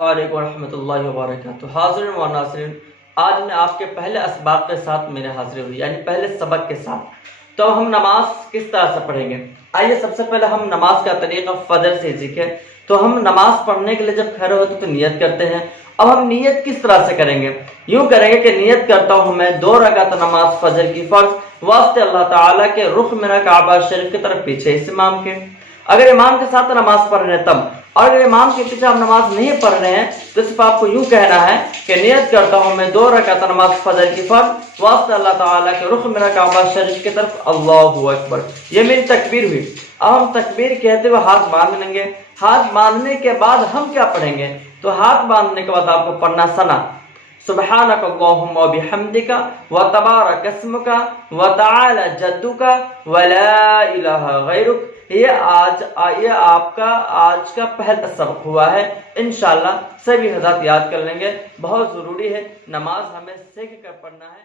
وعلیکم ورحمۃ اللہ وبرکاتہ۔ حاضرین و ناظرین، آج میں آپ کے پہلے اسباق کے ساتھ میرے حاضر ہوئی، یعنی پہلے سبق کے ساتھ۔ تو ہم نماز کس طرح سے پڑھیں گے؟ آئیے سب سے پہلے ہم نماز کا طریقہ فجر سے سیکھیں۔ تو ہم نماز پڑھنے کے لیے جب کھڑے ہوتے تو نیت کرتے ہیں۔ اب ہم نیت کس طرح سے کریں گے؟ یوں کریں گے کہ نیت کرتا ہوں میں 2 رکعت نماز فجر کی فرض واسطے اللہ تعالیٰ کے، رخ میرا کعبہ شریف کی طرف، پیچھے اس امام کے۔ اگر امام کے ساتھ نماز پڑھ رہے ہیں تب، اور اگر امام کے پیچھے ہم نماز نہیں پڑھ رہے ہیں تو صرف آپ کو یوں کہنا ہے کہ نیت کرتا ہوں میں 2 رکعت نماز فجر کی فرض واسطے اللہ تعالیٰ کے، رخ میرا کعبہ شریف کی طرف، اللہ اکبر۔ یہ میری تکبیر ہوئی۔ اب ہم تکبیر کہتے ہوئے ہاتھ باندھ لیں گے۔ ہاتھ باندھنے کے بعد ہم کیا پڑھیں گے؟ تو ہاتھ باندھنے کے بعد آپ کو پڑھنا ثنا، سبحانک اللہم و بحمدک و تبارک اسمک و تعالی جدک و لا الہ غیرک۔ یہ آپ کا آج کا پہلا سبق ہوا ہے۔ انشاءاللہ سبھی حضرات یاد کر لیں گے، بہت ضروری ہے، نماز ہمیں سیکھ کر پڑھنا ہے۔